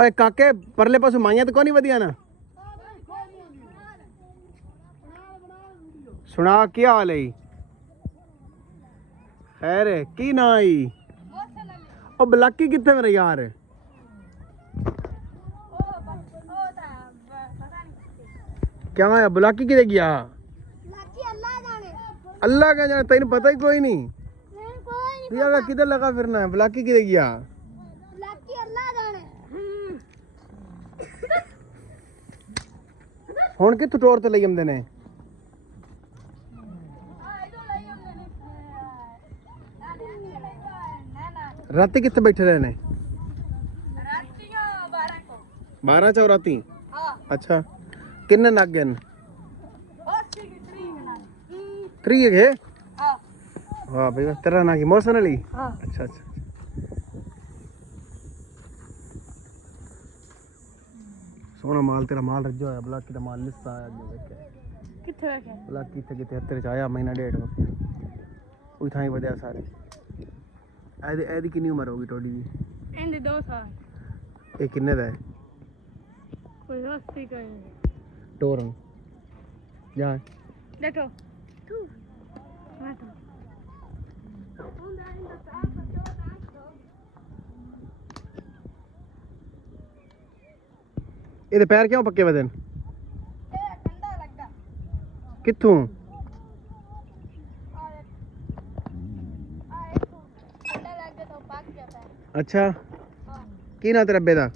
ਓਏ ਕਾਕੇ ਪਰਲੇ ਪਾਸੋਂ ਮਾਈਆਂ ਤੇ ਕੋਈ ਨਹੀਂ ਵਧੀਆ ਨਾ ਸੁਣਾ ਕੀ ਹਾਲ ਹੈ ਖੈਰ ਕੀ ਨਾ ਆਈ ਉਹ ਬਲਾਕੀ ਕਿੱਥੇ ਮੇਰਾ ਯਾਰ क्या है बुलाकी किधर गया अल्लाह का जाने तेन पता ही कोई नहीं यार किधर लगा फिरना है बुलाकी किधर गया हुण कित्थों टोर ते लई आंदे ने राती कित्थे बैठे रहे ने 12 चौ राती अच्छा किन्ने नागे न 3 है वाह भाई तेरा ना की मौसम अली अच्छा अच्छा सोना माल तेरा माल रज्जा होया ब्लाकी दा माल लिस्ता आया अगे देखे किथे रखे ब्लाकी थे किथे तेरे च आया महीना डेढ़ वक्त कोई थाई वजह सारे एदी कितनी उम्र होगी टोडी दी एंदी 2 साल ए किन्ने दा है कोई 80 का है टोरन जा देखो तू मातो ਇਹਦੇ ਪੈਰ ਕਿਉਂ ਪੱਕੇ ਵਦਨ ਇਹ ਠੰਡਾ ਲੱਗਾ ਕਿੱਥੋਂ ਠੰਡਾ ਲੱਗਾ ਤਾਂ ਪੱਕ ਗਿਆ ਪੈਰ ਅੱਛਾ ਕੀ ਨਾ ਤੇਰੇ ਅੱਬੇ ਦਾ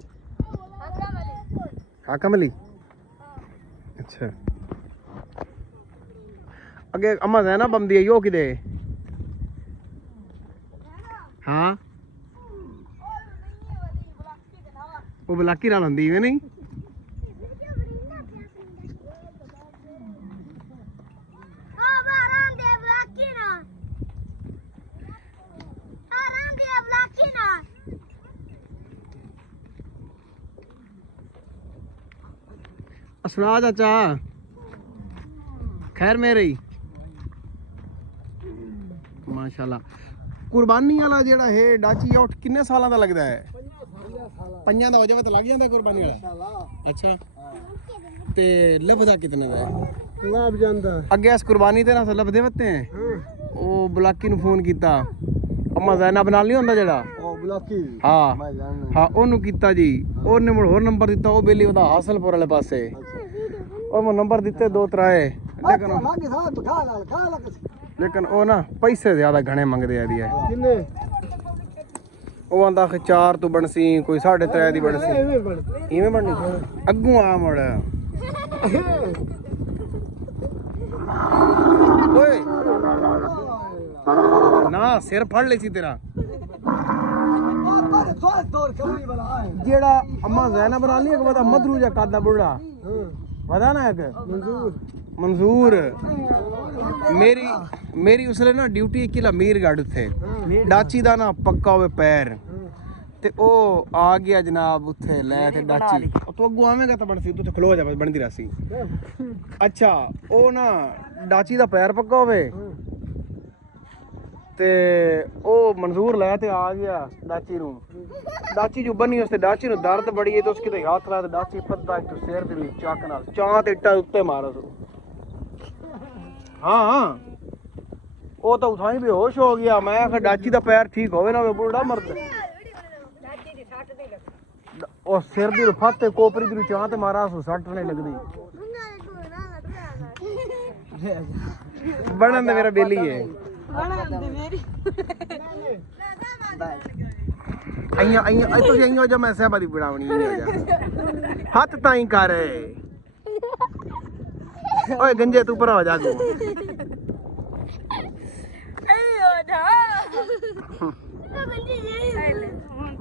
ਹਾਕਮ ਅਲੀ अच्छा अगे अम्मा है ना बमदी है यो किदे हाँ वो ब्लाकी नाल होंदी है नहीं सुना चाचा खैर मेरे ही माशाल्लाह कुर्बानी वाला जेड़ा है डाची आउट किन्ने सालों का लगता है 5 ਦਾ ਹੋ ਜਾਵੇ ਤਾਂ ਲੱਗ ਜਾਂਦਾ ਕੁਰਬਾਨੀ ਵਾਲਾ ਅੱਛਾ ਤੇ ਲੱਭਦਾ ਕਿਤਨੇ ਦਾ ਹੈ ਲੱਭ ਜਾਂਦਾ ਅੱਗੇ ਇਸ ਕੁਰਬਾਨੀ ਤੇ ਨਾ ਲੱਭਦੇ ਵੱਤੇ ਹੈ ਉਹ ਬਲਾਕੀ ਨੂੰ ਫੋਨ ਕੀਤਾ ਅੰਮਾ ਜ਼ੈਨਬ ਨਾਲ ਨਹੀਂ ਹੁੰਦਾ ਜਿਹੜਾ ਉਹ ਬਲਾਕੀ ਹਾਂ ਹਾਂ ਉਹਨੂੰ ਕੀਤਾ ਜੀ ਉਹਨੇ ਮੈਨੂੰ ਹੋਰ ਨੰਬਰ ਦਿੱਤਾ ਉਹ ਬੇਲੀ ਉਹਦਾ ਹਾਸਲਪੁਰ ਵਾਲੇ ਪਾਸੇ और मैं नंबर दिते 2 3 लेकिन वो ना पैसे ज्यादा घने मंगते है वो आंदा 4 तू बनसी कोई 3.5 दी बनसी इवें बननी अग्गू आ मुड़ ओए ना सिर फड़ ले सी तेरा जेड़ा अम्मा ज़ैनब बना ली एक बता मधरू जा कादा बुढ़ा वदा ना एक मंजूर मेरी उसले ना ड्यूटी किला मीरगढ़ थे डाची दा ना पक्का होवे पैर ते ओ आ गया जनाब उथे ले ते डाची तू अगू आवेगा तो बनसी तू खलो जा बनदी रासी अच्छा ओ ना डाची दा पैर पक्का होवे ते ओ मंजूर ले ते आ गया डाची जो बनी उसते डाची नु दर्द बड़ी है तो उसकी ते हाथ ला ते डाची पत्ता एक तो सिर दे विच चाक नाल चांत इट्टा उत्ते मारो तू हां हां ओ तो उठाई बेहोश हो गया मैं आखिर डाची दा पैर ठीक होवे ना बुढ़ा मर्द डाची दी सट दी लग ओ सिर दी फते कोपरी दी चांत मारा सो सट नहीं लगदी बनन दे मेरा बेली है मैं सहबादी बिड़ावनी हाथ ताई कर ओए गंजे तू पर हो जा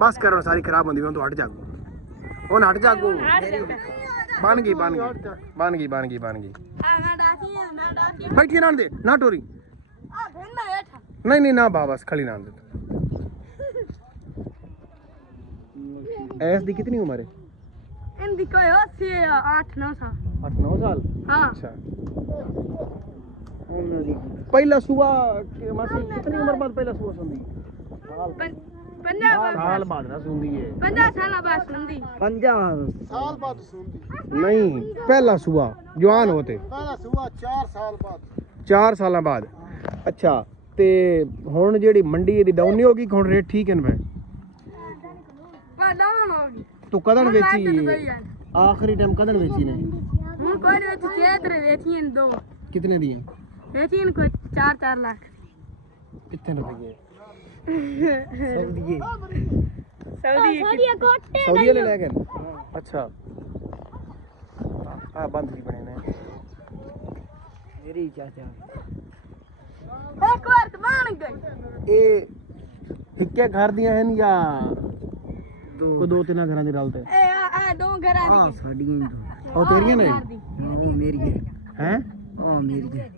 बस करो सारी खराब होंदी तू हट जागो हुन हट जागो बन गई बैठी ना दे ना टोरी नहीं ना बस खली ना दे ऐस दी कितनी उम्र है इनदी कोई 8-9 साल 8-9 साल हां अच्छा पहला सुबह मासी कितनी उम्र बाद पहला सुबह सुनदी ਸਾਲ ਬਾਅਦ ਨਾ ਸੁੰਦੀ ਹੈ 50 ਸਾਲਾਂ ਬਾਅਦ ਸੁਣਦੀ 50 ਸਾਲ ਬਾਅਦ ਨਹੀਂ ਪਹਿਲਾ ਸੂਆ ਜਵਾਨ ਹੋਤੇ ਪਹਿਲਾ ਸੂਆ 4 ਸਾਲ ਬਾਅਦ 4 ਸਾਲਾਂ ਬਾਅਦ ਅੱਛਾ ਤੇ ਹੁਣ ਜਿਹੜੀ ਮੰਡੀ ਇਹਦੀ ਡਾਊਨ ਨਹੀਂ ਹੋ ਗਈ ਹੁਣ ਰੇਟ ਠੀਕ ਹੈ ਨਾ ਪਰ ਡਾਊਨ ਹੋ ਗਈ ਤੂੰ ਕਦਨ ਵੇਚੀ ਆਖਰੀ ਟਾਈਮ ਕਦਨ ਵੇਚੀ ਨੇ ਹੁਣ ਕੋਈ ਵਿੱਚ ਚੇਤਰੇ ਵੇਚੀਆਂ ਦੋ ਕਿਤਨੇ ਦੀਆਂ ਵੇਚੀਆਂ ਕੋਈ 4 ਲੱਖ ਕਿੱਥੇ ਰੁਪਏ ਸੌਦੀਏ ਸਊਦੀ ਵਾਲੇ ਲੈ ਗਏ ਅੱਛਾ ਆ ਬੰਦ ਜੀ ਬਣੇ ਨੇ ਮੇਰੀ ਚਾਚਾ ਇੱਕ ਵਾਰ ਤਾਂ ਬਣ ਗਈ ਇਹ ਇੱਕੇ ਘਰ ਦੀਆਂ ਹਨ ਜਾਂ ਦੋ ਤਿੰਨ ਘਰਾਂ ਦੀ ਰਲ ਤੇ ਇਹ ਦੋ ਘਰਾਂ ਆ ਦੀ ਸਾਡੀਆਂ ਹੀ ਦੋ ਉਹ ਤੇਰੀਆਂ ਨੇ ਉਹ ਮੇਰੀਆਂ ਹੈ ਆ ਮੇਰੀਆਂ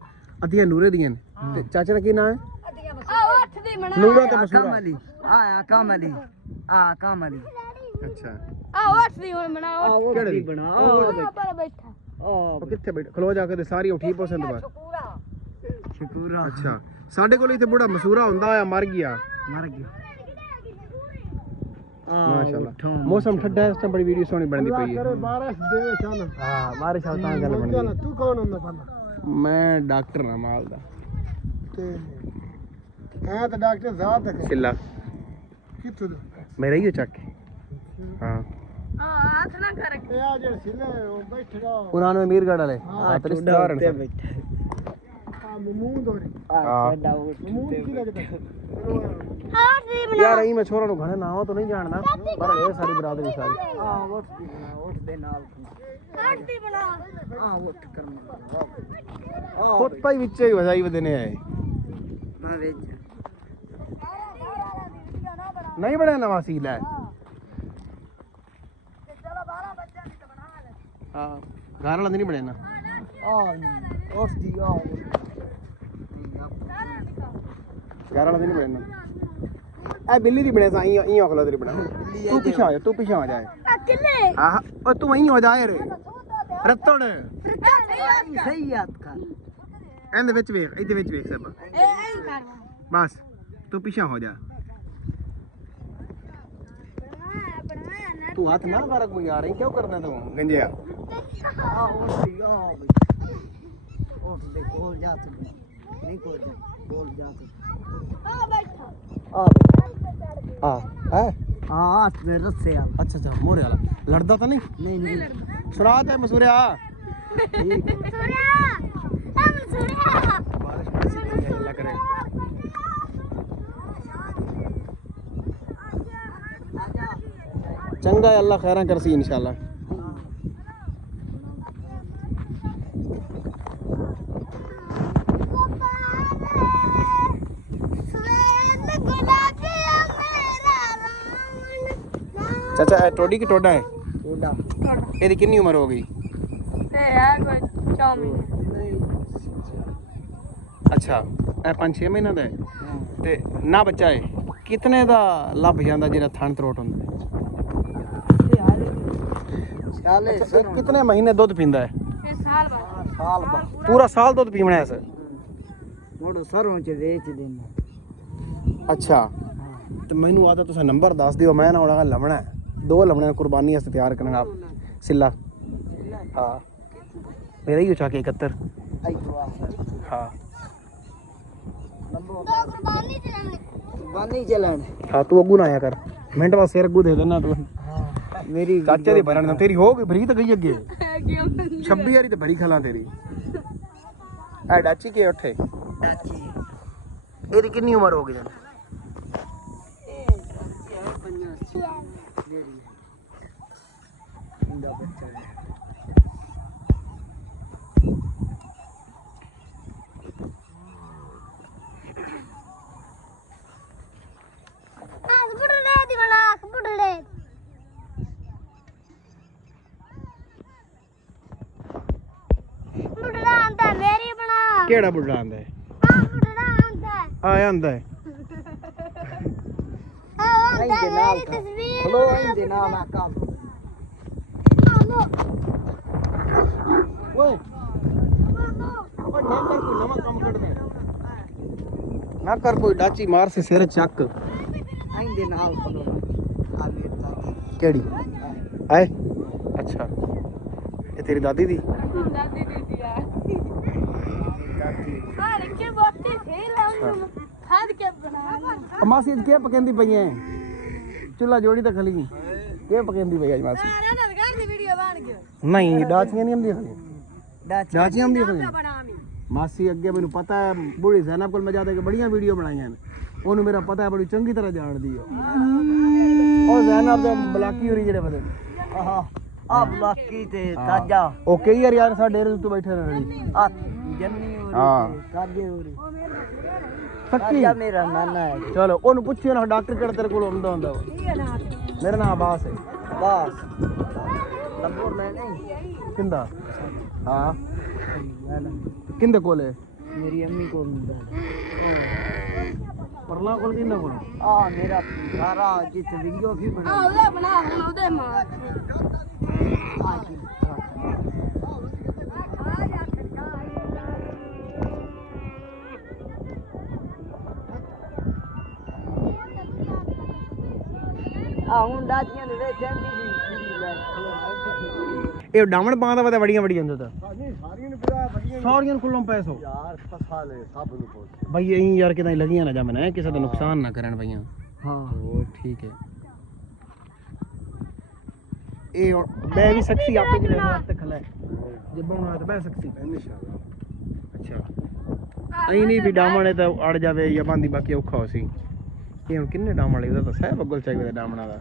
ਅਧੀਆਂ ਨੂਰੇ ਦੀਆਂ ਨੇ ਤੇ ਚਾਚੇ ਦਾ ਕੀ ਨਾਮ ਹੈ ਆ ਉੱਠ ਦੀ ਬਣਾ ਨੂਰਾ ਤੇ ਮਸੂਰਾ ਕਮਲੀ ਆ ਕਮਲੀ ਆ ਕਮਲੀ ਅੱਛਾ ਆ ਉੱਠ ਦੀ ਹੁਣ ਬਣਾ ਆ ਉਹ ਕਿਹੜੇ ਦੀ? ਬਣਾ ਪਰ ਬੈਠਾ ਉਹ ਕਿੱਥੇ ਬੈਠ ਖਲੋ ਜਾ ਕੇ ਤੇ ਸਾਰੀ ਉਠੀ ਪਸੰਦ ਬਾ ਸ਼ੁਕਰਾ ਅੱਛਾ ਸਾਡੇ ਕੋਲ ਇੱਥੇ ਬੜਾ ਮਸੂਰਾ ਹੁੰਦਾ ਆ ਮਰ ਗਿਆ ਮਰ ਗਿਆ ਮਾਸ਼ਾਅੱਲਾ ਮੌਸਮ ਠੰਡਾ ਹੈ ਇਸ ਟਾਈਮ ਬੜੀ ਵੀਡੀਓ ਸੋਹਣੀ ਬਣਦੀ ਪਈ ਹੈ ਬਾਰਿਸ਼ ਦੇ ਚੱਲ ਹਾਂ ਬਾਰਿਸ਼ ਆ ਤਾਂ ਗੱਲ ਬਣਦੀ ਤੂੰ ਕੌਣ ਹੁੰਦਾ ਪਹਿਲਾਂ ਮੈਂ ਡਾਕਟਰ ਨਾ ਮਾਲ ਦਾ ਤੇ ਹੈ ਤਾਂ ਡਾਕਟਰ ਜ਼ਾਤ ਹੈ ਸਿੱਲਾ ਕਿੱਥੋਂ ਮੇਰਾ ਹੀ ਚੱਕ ਕੇ ਹਾਂ ਹੱਥ ਨਾ ਕਰ ਇਹ ਆ ਜਿਹੜੇ ਸਿਲੇ ਉਹ ਬੈਠਾ ਉਹਨਾਂ ਨੂੰ ਅਮੀਰਗੜ ਵਾਲੇ ਆ ਤੇ ਰਿਸ਼ਤੇਦਾਰ ਨੇ ਬੈਠਾ ਆ ਮੂੰਹ ਦੋਰੇ ਹਾਂ ਮੂੰਹ ਕੀ ਲੱਗਦਾ ਉੱਠ ਦੀ ਯਾਰ ਇਹ ਮੈਂ ਛੋਰਾ ਨੂੰ ਘਣੇ ਨਾਮ ਤੋਂ ਨਹੀਂ ਜਾਣਦਾ ਪਰ ਇਹ ਸਾਰੀ ਬਰਾਦਰੀ ਸਾਰੀ ਆ ਉੱਠ ਦੇ ਨਾਲ ਉੱਠ ਦੀ ਬਣਾ ਆ ਉੱਠ ਕਰਨਾ ਖੁਦ ਭਾਈ ਵਿੱਚ ਹੀ ਵਜਾਈ ਵਦੇ ਨੇ ਆਏ ਮੈਂ ਵੇਚ ਨਹੀਂ ਬਣਿਆ ਨਵਾਂ ਸੀਲ ਹੈ ਹਾਂ ਘਰ ਵਾਲਾ ਨਹੀਂ ਬਣਿਆ ਨਾ ਆ ਉਸ ਦੀ ਆ ਘਰ ਵਾਲਾ ਨਹੀਂ ਬਣਿਆ ਨਾ ਇਹ ਬਿੱਲੀ ਦੀ ਬਣਿਆ ਸਾਂ ਇਹ ਅਖਲਾ ਤੇਰੀ ਬਣਾ ਤੂੰ ਪਿਛਾ ਆ ਜਾ ਤੂੰ ਪਿਛਾ ਆ ਜਾ ਆ ਕਿੱਲੇ ਆਹ ਉਹ ਤੂੰ ਵਹੀਂ ਹੋ ਜਾ ਯਾਰ ਰੱਤਣ ਸਹੀ ਯਾਦ ਕਰ ਇਹਦੇ ਵਿੱਚ ਵੇਖ ਇਹਦੇ ਵਿੱਚ ਵੇਖ ਸਭ ਇਹ ਐਂ ਕਰ ਬਸ ਤੂੰ ਪਿਛਾ ਹੋ ਜਾ ਤੂੰ ਹੱਥ ਨਾ ਕਰ ਕੋਈ ਯਾਰ ਇਹ ਕਿਉਂ ਕਰਨਾ ਤੂੰ ਗੰਜਿਆ ਆ ਉਸ ਦੀ ਆ ਉਸ ਦੇ ਕੋਲ ਜਾ ਤੂੰ ਨਹੀਂ ਕੋਲ ਜਾ ਕੋਲ ਜਾ ਤੂੰ ਆ ਬੈਠਾ ਆ ਹੈ ਆ ਮੇਰੇ ਰੱਸੇ ਆ ਅੱਛਾ ਅੱਛਾ ਮੋਰੇ ਵਾਲਾ ਲੜਦਾ ਤਾਂ ਨਹੀਂ ਨਹੀਂ ਨਹੀਂ ਸੁਣਾ ਤੇ ਮਸੂਰਿਆ ਮਸੂਰਿਆ ਆ ਮਸੂਰਿਆ ਬਾਰਿਸ਼ ਬੜੀ ਸੀ ਅੱਲਾ ਕਰੇ ਚੰਗਾ ਹੈ ਅੱਲਾ ਖੈਰਾਂ ਕਰਸੀ ਇਨਸ਼ਾਅੱਲਾ ਚਾਚਾ ਇਹ ਟੋਡੀ ਕੀ ਟੋਡਾ ਹੈ ਉਹਦਾ ਇਹਦੀ ਕਿੰਨੀ ਉਮਰ ਹੋ ਗਈ ਤੇ ਆ ਕੋਈ 4 ਮਹੀਨੇ ਅੱਛਾ ਇਹ 5-6 ਮਹੀਨਾ ਦਾ ਹੈ ਤੇ ਨਾ ਬੱਚਾ ਹੈ ਕਿਤਨੇ ਦਾ ਲੱਭ ਜਾਂਦਾ ਜਿਹੜਾ ਥਣ ਤਰੋਟ ਹੁੰਦਾ ਹੈ ਚਾਲੇ ਇਹ ਕਿਤਨੇ ਮਹੀਨੇ ਦੁੱਧ ਪੀਂਦਾ ਹੈ ਇਹ ਸਾਲ ਬਾਅਦ ਸਾਲ ਬਾਅਦ ਪੂਰਾ ਸਾਲ ਦੁੱਧ ਪੀਵਣਾ ਹੈ ਸਰ ਮੋੜੋ ਸਰੋਂ ਚ ਵੇਚ ਦੇਣਾ ਅੱਛਾ ਤੇ ਮੈਨੂੰ ਆਦਾ ਤੁਸੀਂ ਨੰਬਰ ਦੱਸ ਦਿਓ ਮੈਂ ਨਾ ਉਹਨਾਂ ਲਵਣਾ ਹੈ। 2 ਲਵਣੇ ਕੁਰਬਾਨੀ ਵਾਸਤੇ ਤਿਆਰ ਕਰਨਾ ਆਪ ਸਿੱਲਾ ਹਾਂ ਮੇਰਾ ਹੀ ਉਚਾ ਕੇ 71 ਆਈ ਦੁਆ ਹਾਂ ਨੰਬਰ ਦੋ ਕੁਰਬਾਨੀ ਚਲਾਣੇ ਬਾਨੀ ਚੱਲਣ ਹਾਂ ਤੂੰ ਅੱਗੂ ਨਾ ਆਇਆ ਕਰ ਮਿੰਟ ਬਾਅਦ ਸਿਰ ਅੱਗੂ ਦੇ ਦੇਣਾ ਤੂੰ ਮੇਰੀ ਚਾਚੇ ਦੀ ਭਰਨ ਤੇਰੀ ਹੋ ਗਈ ਭਰੀ ਤਾਂ ਗਈ ਅੱਗੇ ਕਿਉਂ 26 ਵਾਰੀ ਤੇ ਭਰੀ ਖਲਾ ਤੇਰੀ ਐ ਡਾਚੀ ਕੇ ਉੱਠੇ ਚਾਚੀ ਇਹਦੀ ਕਿੰਨੀ ਉਮਰ ਹੋ ਗਈ ਤੈਨੂੰ ਇੰਦਾ ਬੱਚਾ ਬੁੱਢੜੇ ਦੀ ਬਣਾ ਬੁੱਢੜੇ ਬੁੱਢੜਾ ਆਂਦਾ ਮੇਰੀ ਬਣਾ ਕਿਹੜਾ ਬੁੱਢਾ ਆਂਦਾ ਹੈ ਆ ਬੁੱਢੜਾ ਆਂਦਾ ਆ ਆਂਦਾ ਹੈ ਆ ਆਂਦਾ ਮੇਰੀ ਤਸਵੀਰ ਹਲੋ ਇੰਦੇ ਨਾਲ ਆ ਕੰਮ ਆਲੋ ਓਏ ਓ ਨਾ ਕਰ ਕੋਈ ਨਵਾਂ ਕੰਮ ਕੱਢਦਾ ਨਾ ਕਰ ਕੋਈ ਡਾਚੀ ਮਾਰ ਸੇ ਸਿਰ ਚੱਕ ਆਂਦੇ ਨਾਲ ਕੋਲੋਂ ਆ ਮੇਰੀ ਦਾਦੀ ਕਿਹੜੀ ਆਏ ਅੱਛਾ ਇਹ ਤੇਰੀ ਦਾਦੀ ਦੀ ਦਾਦੀ ਦੀ ਆ ਹਾਂ ਕਿ ਬੱਤੀ ਫੇਰ ਲਾਉਂ ਖਾਦ ਕੇ ਬਣਾ ਮਾਸੀ ਅੱਜ ਕੀ ਪਕਾਉਂਦੀ ਪਈਆਂ ਚੁੱਲਾ ਜੋੜੀ ਤਾਂ ਖਲੀ ਕੀ ਪਕਾਉਂਦੀ ਪਈ ਅੱਜ ਮਾਸੀ ਸਾਰਾ ਨਾਲ ਘਰ ਦੀ ਵੀਡੀਓ ਬਣ ਗਈ ਨਹੀਂ ਡਾਚੀਆਂ ਨਹੀਂ ਆਉਂਦੀਆਂ ਖਲੀ ਡਾਚੀਆਂ ਆਉਂਦੀਆਂ ਖਲੀ ਬਣਾਵੀਂ ਮਾਸੀ ਅੱਗੇ ਮੈਨੂੰ ਪਤਾ ਹੈ ਬੁੜੀ ਜ਼ੈਨਬ ਕੋਲ ਮੈਂ ਜਾ ਕੇ ਬੜੀਆਂ ਵੀਡੀਓ ਬਣਾਈਆਂ ਨੇ ਉਹਨੂੰ ਮੇਰਾ ਪਤਾ ਹੈ ਬੜੀ ਚੰਗੀ ਤਰ੍ਹਾਂ ਜਾਣਦੀ ਹੈ ਉਹ ਜ਼ੈਨਬ ਦੇ ਬਲਾਕੀ ਹੋਰੀ ਜਿਹੜੇ ਬਦੇ ਆਹ ਆ ਬਲਾਕੀ ਤੇ ਤਾਜਾ ਉਹ ਕਈ ਯਾਰ ਸਾਡੇ ਡੇਰੇ ਤੋਂ ਬੈਠੇ ਰਹਿਣੀ ਆ ਜੰਨੀ ਹਾਂ। ਹੋਰੀ ਤਾਜੇ ਹੋਰੀ ਸੱਚੀ ਤਾਜਾ ਮੇਰਾ ਨਾਨਾ ਹੈ ਚਲੋ ਉਹਨੂੰ ਪੁੱਛਿਓ ਨਾ ਡਾਕਟਰ ਕਿਹੜਾ ਤੇਰੇ ਕੋਲ ਆਉਂਦਾ ਹੁੰਦਾ ਵਾ ਮੇਰਾ ਨਾਮ ਆਬਾਸ ਹੈ ਬਸ ਲੱਭੋ ਮੈਂ ਨਹੀਂ ਕਿੰਦਾ ਹਾਂ ਕਿੰਦੇ ਕੋਲ ਹੈ ਮੇਰੀ ਅੰਮੀ ਕੋਲ ਹੁੰਦਾ ਪਰਲਾ ਕੋਲ ਕਿੰਨਾ ਕੋਲ ਆ ਮੇਰਾ ਸਾਰਾ ਜਿੱਥੇ ਵੀਡੀਓ ਵੀ ਬਣਾ ਉਹਦੇ ਬਣਾ ਹੁਣ ਉਹਦੇ ਮਾਰ ਆ ਕੀ ਆ ਹੁਣ ਦਾਦੀਆਂ ਦੇ ਵਿੱਚ ਜਾਂਦੀ ਸੀ ਲੈ ਇਹ ਡਾਮਣ ਪਾਉਂਦਾ ਵਾ ਤੇ ਬੜੀਆਂ ਬੜੀਆਂ ਹੁੰਦਾ ਸਾਰੀਆਂ ਨੂੰ ਪੂਰਾ ਵਧੀਆ ਸਾਰੀਆਂ ਨੂੰ ਖੁੱਲੋਂ ਪੈਸੋ ਯਾਰ ਫਸਾ ਲੈ ਸਭ ਨੂੰ ਪੁੱਛ ਬਈ ਇਹੀ ਯਾਰ ਕਿਤੇ ਲੱਗੀਆਂ ਨਾ ਜਾਮਨ ਹੈ ਕਿਸੇ ਦਾ ਨੁਕਸਾਨ ਨਾ ਕਰਨ ਬਈਆਂ ਹਾਂ ਉਹ ਠੀਕ ਹੈ ਇਹ ਮੈਂ ਵੀ ਸਕਸੀ ਆਪੇ ਜਿਵੇਂ ਵਾਸਤੇ ਖਲਾ ਜੇ ਬਣਾਉਣਾ ਤਾਂ ਮੈਂ ਸਕਸੀ ਇਨਸ਼ਾਅੱਲਾ ਅੱਛਾ ਅਈ ਨਹੀਂ ਵੀ ਡਾਮਣ ਹੈ ਤਾਂ ਅੜ ਜਾਵੇ ਜਾਂ ਬੰਦੀ ਬਾਕੀ ਔਖਾ ਹੋ ਸੀ ਇਹ ਹੁਣ ਕਿੰਨੇ ਡਾਮਣ ਵਾਲੇ ਦਾ ਤਾਂ ਸਹਿਬ ਅੱਗਲ ਚਾਹੀਦਾ ਡਾਮਣਾ ਦਾ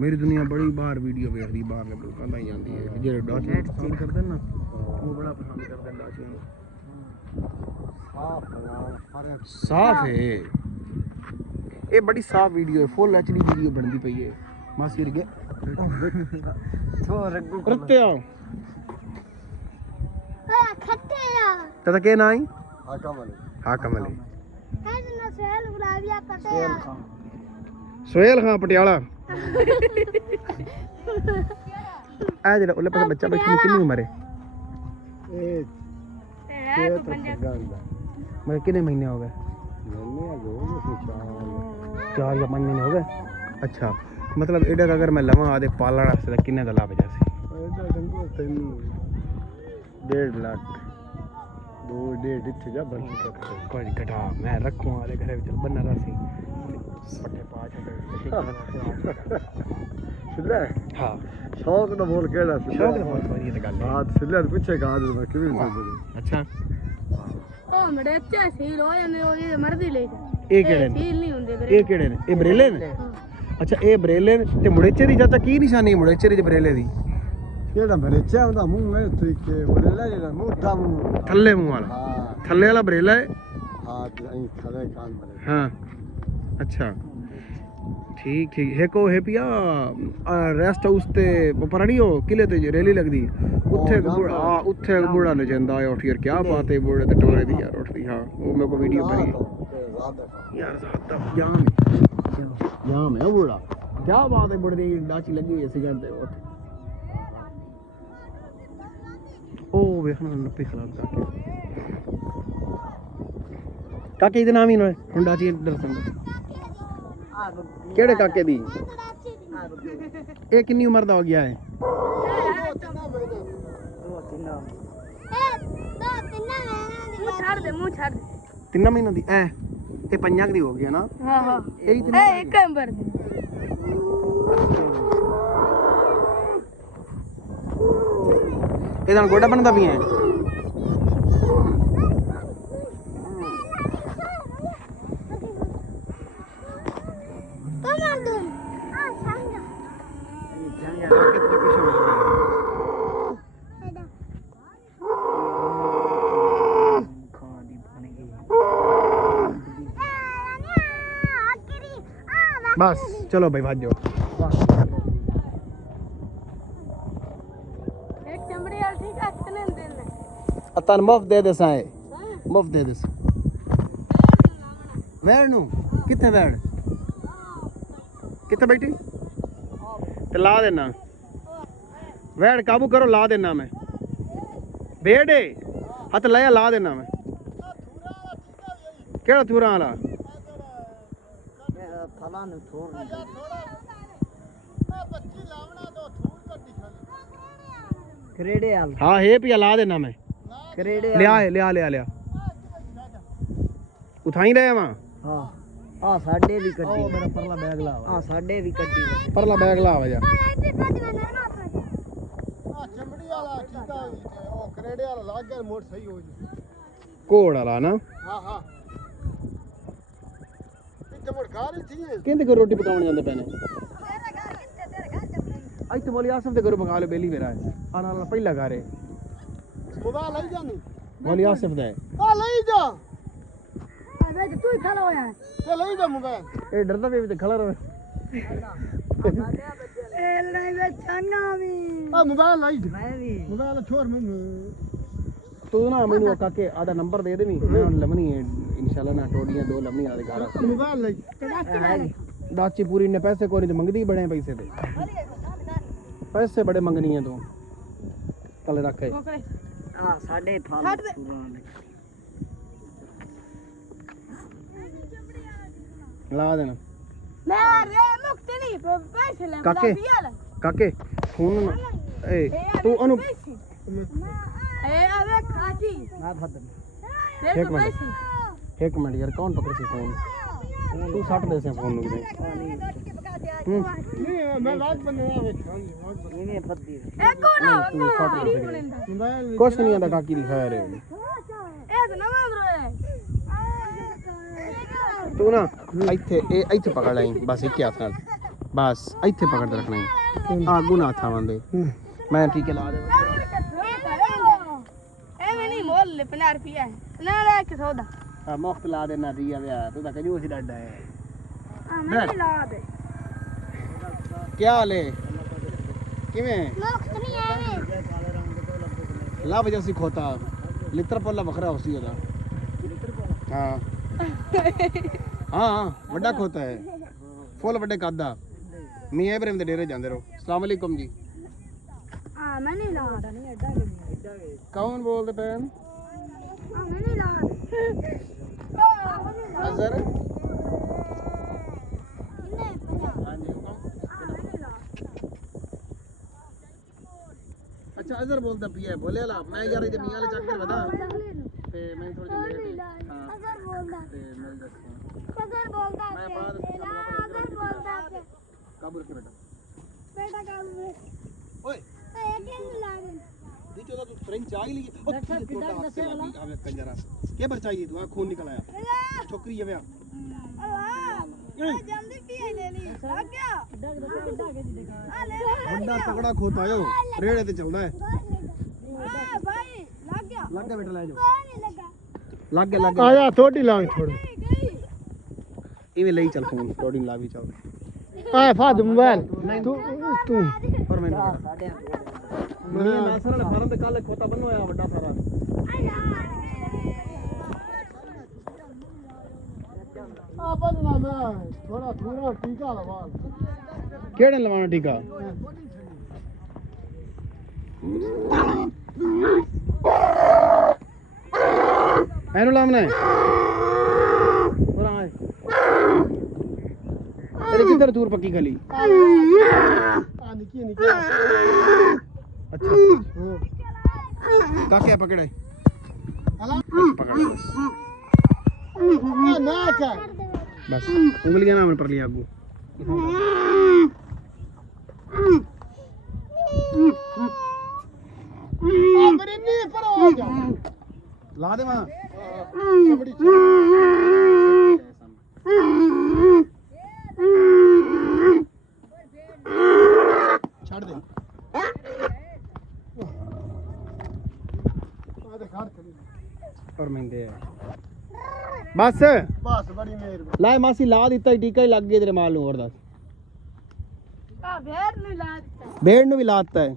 ਮੇਰੀ ਦੁਨੀਆ ਬੜੀ ਬਾਹਰ ਵੀਡੀਓ ਵੇਖਦੀ ਬਾਹਰ ਦੇ ਮੁਲਕਾਂ ਦਾ ਹੀ ਜਾਂਦੀ ਹੈ ਜਿਹੜੇ ਡਾਚੀਆਂ ਪਸੰਦ ਕਰਦੇ ਨੇ ਨਾ ਉਹ ਬੜਾ ਪਸੰਦ ਕਰਦੇ ਨੇ ਡਾਚੀਆਂ ਨੂੰ ਸਾਫ ਹੈ ਇਹ ਬੜੀ ਸਾਫ ਵੀਡੀਓ ਹੈ ਫੁੱਲ ਐਚਡੀ ਵੀਡੀਓ ਬਣਦੀ ਪਈ ਹੈ ਮਾਸੀ ਰਗੇ ਥੋ ਰਗੂ ਕਰਤਿਆ ਖੱਟੇ ਆ ਤਦਾ ਕੇ ਨਾ ਹੀ ਹਾਕਮ ਵਾਲੇ ਹਾਕਮ ਅਲੀ ਹੈ ਨਾ ਸਹਿਲ ਗੁਲਾਬੀਆ ਕੱਟੇ ਸੇਲ ਆ ਖਾਨ ਸੋਹੇਲ ਖਾਂ ਪਟਿਆਲਾ ਆ ਜਿਹੜਾ ਉਹਲੇ ਪਾਸੇ ਬੱਚਾ ਬੈਠੀ ਨੂੰ ਕਿੰਨੀ ਉਮਰ ਹੈ ਇਹ ਇਹ ਤਾਂ ਮੈਂ ਕਿੰਨੇ ਮਹੀਨੇ ਹੋ ਗਏ ਨੰਨੇ ਆ ਜੋ चार या 5 महीने हो गए अच्छा मतलब एडा अगर मैं लवा आदे पालण वास्ते किन्ने दा लाभ जासी ਇਹਦਾ ਡੰਗੋ ਤੈਨੂੰ 1.5 ਲੱਖ 2.5 ਇੱਥੇ ਜਾ ਬੰਦ ਕਰ कोई घटा मैं रखूं आले घरे विच बनना रासी पट्टे पा छड़े ਸਿੱਲਾ हां ਸ਼ੌਕ ਦਾ ਬੋਲ ਕਿਹੜਾ ਸੀ शौक दा बहुत बढ़िया गल है ਹਾਂ ਸਿੱਲਾ ਨੂੰ ਪੁੱਛੇਗਾ ਆਜ ਮੈਂ ਕਿਵੇਂ ਸੋਚਦਾ अच्छा ਉਹ ਮੜੇ ਤੇ ਸੀਲ ਹੋ ਜਾਂਦੇ ਉਹਦੀ ਮਰਜ਼ੀ ਲੈ ਇਹ ਕਿਹੜੇ ਨੇ ਸੀਲ ਨਹੀਂ ਹੁੰਦੇ ਵੀਰੇ ਇਹ ਕਿਹੜੇ ਨੇ ਇਹ ਬਰੇਲੇ ਨੇ ਅੱਛਾ ਇਹ ਬਰੇਲੇ ਨੇ ਤੇ ਮੁੜੇਚੇ ਦੀ ਚਾਚਾ ਕੀ ਨਿਸ਼ਾਨੀ ਹੈ ਮੁੜੇਚੇ ਦੀ ਬਰੇਲੇ ਦੀ ਕਿਹੜਾ ਮੇਰੇ ਚਾਹ ਦਾ ਮੂੰਹ ਹੈ ਤਰੀਕੇ ਬੋਲੇ ਲੈ ਜਿਹੜਾ ਮੂੰਹ ਦਾ ਮੂੰਹ ਥੱਲੇ ਮੂੰਹ ਵਾਲਾ ਹਾਂ ਥੱਲੇ ਵਾਲਾ ਬਰੇਲਾ ਹੈ ਹਾਂ ਤੇ ਅਹੀਂ ਖੜੇ ਕਾਨ ਬਲੇ हाँ अच्छा ठीक ठीक है को है पिया रेस्ट हाउस ते परानी हो किले ते रेली लगदी उत्थे उत्थे बूढ़ा न ਜਾਂਦਾ ਹੈ ਉੱਠ ਯਾਰ ਕੀ ਬਾਤ ਹੈ ਬੂढ़े ਤੇ ਟੋਰੇ ਦੀ ਯਾਰ ਉੱਠਦੀ ਹਾਂ ਉਹ ਮੇਰੇ ਕੋ ਵੀਡੀਓ ਬਣੀ यार ज़्यादा जाम है बूढ़ा क्या बात है बूढ़े दी डाची लगी हुई है सिगरेट दे ਉੱਠ ओ ਵੇਖਣਾ ਨੱਪੀ ਖਰਾਬ ਕਾਕੇ ਇਹਦਾ ਨਾਮ ਹੀ ਨਾ ਹੁਣ ਡਾਚੀ ਦਰਸ਼ਨ ਕਿਹੜੇ ਕਾਕੇ ਦੀ ਇਹ ਕਿੰਨੀ ਉਮਰ ਦਾ ਹੋ ਗਿਆ ਹੈ ਮੂੰਹ ਛੱਡ ਦੇ 3 ਮਹੀਨਿਆਂ ਦੀ ਐ ਇਹ 5 ਦੀ ਹੋ ਗਿਆ ਨਾ ਹਾਂ ਹਾਂ ਇਹ ਇਹ ਇੱਕ ਨੰਬਰ ਇਹਦਾ ਹੁਣ ਗੋਡਾ ਬਣਦਾ ਵੀ ਹੈ बस चलो भाई भाग जाओ एक चमड़ी वाली ठीक है कितने देना अतन मुफ्त दे दे साए मुफ्त दे दे वैड़ नू किथे वैड़ किथे बैठी ते ला देना वैड़ काबू करो ला देना मैं बेड़े हथ लाया ला देना मैं ਕਿਹੜਾ ਚੂਰਾਂ ਵਾਲਾ ਫਲਾਂ ਨੂੰ ਥੋੜ ਕਰੇੜੇ ਵਾਲ ਹਾਂ ਇਹ ਵੀ ਲਾ ਦੇਣਾ ਮੈਂ ਕਰੇੜੇ ਲਿਆ ਉਠਾਈ ਲੈ ਆਵਾਂ ਹਾਂ ਆ ਸਾਡੇ ਵੀ ਕੱਢੀ ਉਹ ਮੇਰਾ ਪਰਲਾ ਬੈਗ ਲਾ ਆ ਸਾਡੇ ਵੀ ਕੱਢੀ ਪਰਲਾ ਬੈਗ ਲਾ ਵਾ ਜਾ ਚਮੜੀ ਵਾਲਾ ਚੀਤਾ ਉਹ ਕਰੇੜੇ ਵਾਲਾ ਲੱਗ ਗਿਆ ਮੋੜ ਸਹੀ ਹੋ ਜੀ ਘੋੜ ਵਾਲਾ ਨਾ ਹਾਂ ਇੱਥੇ ਮੋੜ ਖਾ ਰਹੀ ਸੀ ਕਹਿੰਦੇ ਕੋ ਰੋਟੀ ਪਕਾਉਣ ਜਾਂਦੇ ਪੈਣੇ ਇੱਥੇ ਮੋਲੀ ਆਸਫ ਦੇ ਘਰੋਂ ਪਕਾ ਲੈ ਬੇਲੀ ਮੇਰਾ ਆ ਨਾਲ ਪਹਿਲਾ ਘਰ ਹੈ ਮੋਬਾਈਲ ਲਈ ਜਾਨੀ ਮੋਲੀ ਆਸਫ ਦਾ ਹੈ ਆ ਲਈ ਜਾ ਤੂੰ ਹੀ ਖੜਾ ਹੋਇਆ ਤੇ ਲਈ ਜਾ ਮੋਬਾਈਲ ਇਹ ਡਰਦਾ ਵੀ ਤੇ ਖੜਾ ਰਹੇ ਇਹ ਲੜਾਈ ਵਿੱਚ ਚੰਗਾ ਵੀ ਆ ਮੋਬਾਈਲ ਲਈ ਜਾ ਮੈਂ ਵੀ ਮੋਬਾਈਲ ਛੋੜ ਮੈਨੂੰ ਤੂੰ ਨਾ ਮੈਨੂੰ ਕਾਕੇ ਆਦਾ ਨੰਬਰ ਦੇ ਦੇਵੀਂ ਮੈਂ ਹੁਣ ਲਵਣੀ ਹੈ ਇਨਸ਼ਾਅੱਲਾ ਨਾ ਟੋਡੀਆਂ ਦੋ ਲਵਣੀ ਆਦੇ ਘਰ ਮੋਬਾਈਲ ਲਈ ਦਾਚੀ ਪੂਰੀ ਨੇ ਪੈਸੇ ਕੋਈ ਨਹੀਂ ਮੰਗਦੀ ਬੜੇ ਪੈਸੇ ਤੇ ਪੈਸੇ ਬੜੇ ਮੰਗਣੀ ਹੈ ਤੂੰ ਕੱਲ ਰੱਖੇ ਆ ਸਾਡੇ ਫਲ ਲਾ ਦੇਣਾ ਮੈਂ ਰੇ ਮੁਕਤ ਨਹੀਂ ਪੈਸੇ ਲੈ ਕਾਕੇ ਕਾਕੇ ਫੋਨ ਏ ਤੂੰ ਉਹਨੂੰ ए अबे खाजी ਮੈਂ ਫੱਦਰ तेरे एक को मिनट। पैसे ਇੱਕ ਮਿੰਟ ਯਾਰ ਕੌਣ ਪਕੜ ਸੀ ਫੋਨ ਤੂੰ ਸੱਟ ਦੇ ਸੇ ਫੋਨ ਨੂੰ ਕਿਤੇ ਨਹੀਂ ਮੈਂ ਲਾਗ ਬਣਿਆ ਵੇਖਾਂਗੇ ਇਹਨੇ ਫੱਦੀ एक को ना ਤੂੰ ਸੱਟ ਦੇ ਸੇ ਮੋਬਾਈਲ ਕੁਛ ਨਹੀਂ ਆਂਦਾ ਕਾਕੀ ਦੀ ਖੈਰ ਹੈ ए तो ना मारो है ਤੂੰ ਨਾ ਇੱਥੇ ਪਕੜ ਲਈ ਬਸ ਇੱਕ ਹੱਥ ਨਾਲ ਬਸ ਇੱਥੇ ਪਕੜ ਕੇ ਰੱਖਣਾ ਹੈ ਆਗੂ ਨਾ ਹੱਥਾਂ ਵੰਦੇ ਮੈਂ ਠੀਕ ਲਾ ਦੇ ए मैं नहीं मोल ले 50 रुपया ना ले के सौदा ਆ ਮੁਫਤ ਲਾ ਦੇਣਾ ਦੀਆ ਵਿਆਹ ਤੂੰ ਤਾਂ ਕਜੂ ਸੀ ਡੱਡਾ ਹੈ हां मैं नहीं ला दे ਕੀ ਹਾਲ ਹੈ ਕਿਵੇਂ मुक्त नहीं है ਲੱਭ ਜਸੀ ਖੋਤਾ ਲਿੱਤਰ ਪੱਲਾ ਵੱਖਰਾ ਹੋਸੀ ਉਹਦਾ ਹਾਂ ਹਾਂ ਵੱਡਾ ਖੋਤਾ ਹੈ ਫੁੱਲ ਵੱਡੇ ਕੱਦ ਦਾ ਮੀਆਂ ਇਬਰਾਹਿਮ ਦੇ ਡੇਰੇ ਜਾਂਦੇ ਰਹੋ ਅਸਲਾਮ ਅਲੈਕੁਮ ਜੀ हां मैं नहीं ला नहीं एडा ਕੌਣ ਬੋਲਦੇ ਪਏ ਹਨ हां मैं नहीं ला ਅਜ਼ਰ कितने 50 ਹਾਂਜੀ ਹੁਕਮ हां मैं नहीं ला ਅੱਛਾ ਅਜ਼ਰ ਬੋਲਦਾ ਪਿਆ ਬੋਲੇ ਲਾ ਮੈਂ ਯਾਰ ਇਹਦੇ ਮੀਆਂ ਵਾਲੇ ਚੱਕ ਕੇ ਵਦਾ ਤੇ ਮੈਂ ਥੋੜੀ ਜਿਹੀ ਲੇਟ ਹਾਂ अगर बोलदा ਤੇ ਮਿਲ ਦੱਸੋ अगर बोलदा मैं बाद अगर बोलदा ਕਾਬੂ ਰੱਖੇ ਬੇਟਾ बेटा काम में ਓਏ एक ही ला दे दी चलो तू फ्रेंच आ गई ओ छोटा हाथ से लगी आवे कंजरा के पर चाहिए तू आ खून निकल आया छोकरी है जल्दी पी ले ली लग गया आ ले बंदा तगड़ा खोता आयो रेड़े ते चलदा है हां भाई लग गया लग गया बेटा ले जाओ नहीं लगा लग गया ਆ ਜਾ ਥੋੜੀ ਲਾਂਗ ਛੋੜ गई इवे ले चल फोन रोडी ला भी चल ਆ ਫਾਦ ਮੋਬਾਈਲ ਤੂੰ पर मैंने ਸਾਡੇ मैं नासर वाले फार्म पे कल खोता बनो आया बड़ा सारा ਆ ਬਦਨਾ ਮੈਂ ਥੋੜਾ ਥੋੜਾ ਟੀਕਾ ਲਵਾ केड़े लवाना टीका एनु लामना है और आए तेरे किधर दूर पक्की गली ਆ ਨਿੱਕੀ ਨਿੱਕੀ अच्छा काके पकड़े ਹਲਾ पकड़ ਆ ਨਾ ਕਰ बस उंगलियां ना मन पर लिया आगू ਆ ਮੇਰੇ ਨੀ ਪਰ ਹੋ ਜਾ ला दे वहां ਚਮੜੀ ਛੱਡ ਦੇ ਆ ਦੇ ਖੜ ਚਲੀ और मेंदे बस ਬਸ ਬੜੀ ਮਿਹਰਬਾਨੀ लाए मासी ला दिता ही टीका ही लग गया तेरे माल और दस का भेड़ नहीं लाता भेड़ नु भी लाता है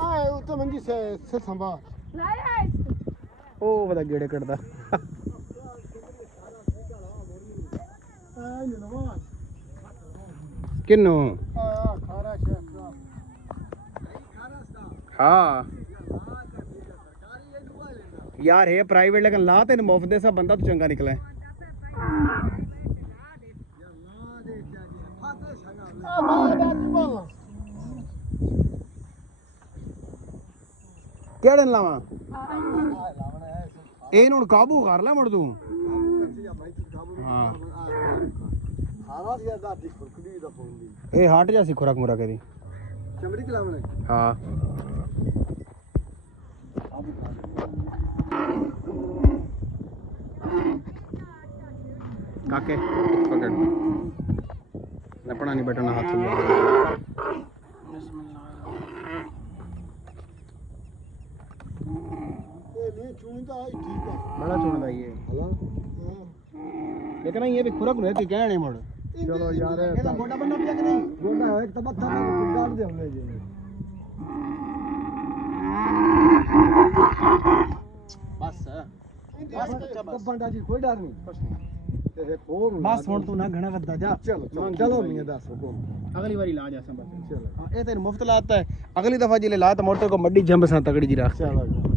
ਆ ਉਹ ਤਾਂ ਮੰਗੀ ਸੇ ਸੰਭਾਲ लाया है इसको ओ बड़ा गेड़े कटदा ਆ ਇਹਨੂੰ ਨਵਾਂ किन्नू ਆ ਖਾਰਾ ਸ਼ੇਖ ਦਾ हाँ यार है प्राइवेट लेकिन ला तेन मुफ्त दे सा बंदा तो चंगा निकला है क्या दिन लावा ਇਹਨੂੰ ਹੁਣ ਕਾਬੂ ਕਰ ਲੈ ਮੁੜ ਤੂੰ ਹਾਂ ਸਾਰਾ ਸੀ ਦਾ ਦੀ ਫੁਰਕੜੀ ਦਾ ਫੋਨ ਦੀ ਇਹ ਹਟ ਜਾ ਸੀ ਖੁਰਾਕ ਮੁਰਾ ਕਦੀ ਚਮੜੀ ਚਲਾਵਣੇ ਹਾਂ ਕਾਕੇ ਪਕੜ ਲੱਪਣਾ ਨਹੀਂ ਬਟਨਾ ਹੱਥ ਨੂੰ ਇਹ ਨਹੀਂ ਚੂਣੀ ਤਾਂ ਠੀਕ ਆ बड़ा चुनदा ये ਹਲਾ लेकिन ये भी खुराक रहती कहने मुड़ ਚਲੋ ਯਾਰ ਇਹਦਾ ਗੋਡਾ ਬੰਨਾ ਪਿਆ ਕਿ ਨਹੀਂ ਗੋਡਾ ਹੈ ਇੱਕ ਤਾਂ ਬੱਤਾ ਨੂੰ ਗਾਲ ਦੇ ਹੁੰਦੇ ਜੀ बस ਬਸ ਬੰਦਾ ਜੀ ਕੋਈ ਡਰ ਨਹੀਂ ਤੇ ਹੋਰ बस हुन तू ना घना वद्दा जा ਚਲੋ ਚਲੋ ਮੀਆਂ ਦੱਸ ਹੁਕਮ अगली बारी ला जा सब ਚਲੋ ये तेरे मुफ्त लाता है अगली दफा जिले ला तो मोटर को मड्डी जंब सा तगड़ी जी रख ਚਲੋ